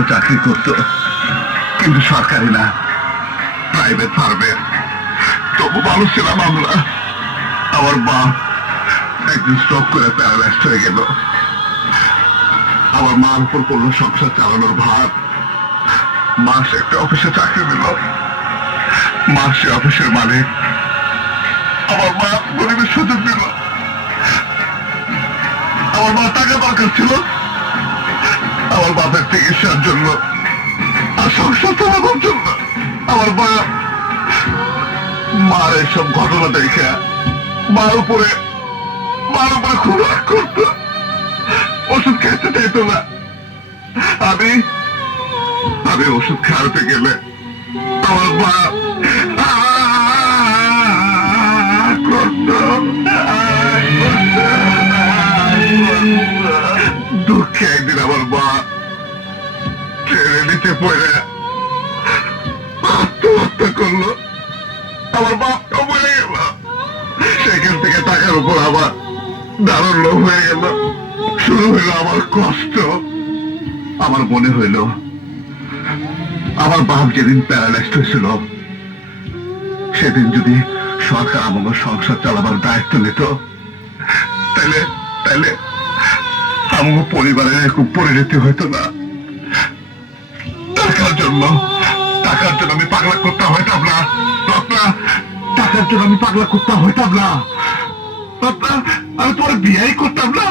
ভালো চাকরি করত, কিন্তু সরকারি না, প্রাইভেট ফার্মে। তবু ভালো ছিলাম আমরা। আমার বাপ একদিন স্ট্রোক করে প্যারালাইজড হয়ে গেল। আমার মার উপর পড়লো সংসার চালানোর ভার। মা সে একটা অফিসে চাকরি দিল। মা সে অফিসের মালিক। আমার মা গরিবের সুযোগ দিল। আমার মা টাকা দরকার ছিল আমার বাপের চিকিৎসার জন্য আর সংসার চালানোর জন্য। আমার মা মার এসব ঘটনা দেখে মার উপরে খুব রাগ করত। ওষুধ খেতে চাইত না। আমি ওষুধ খাওয়াতে গেলে আমার মা দুঃখে একদিন আমার মা ট্রেনে নিচে পড়ে আত্মহত্যা করলো। আমার বাপটা মরে গেল। সেখান থেকে টাকার উপর আবার দারুণ হয়ে গেল। শুরু হইল আমার কষ্ট। আমার মনে হইল আমার বাপ যেদিন প্যারালাইজড হয়েছিল সেদিন যদি সরকার আমাকে সংসার চালাবার দায়িত্ব নিত, তাহলে তাহলে আমাকে পরিবারের খুব পরিণতি হইতো না। টাকার জন্য আমি পাগলা করতে হইতাম না। টাকার জন্য আমি পাগলা করতে হইতাম না। আমি তোমার বিয়েই করতাম না।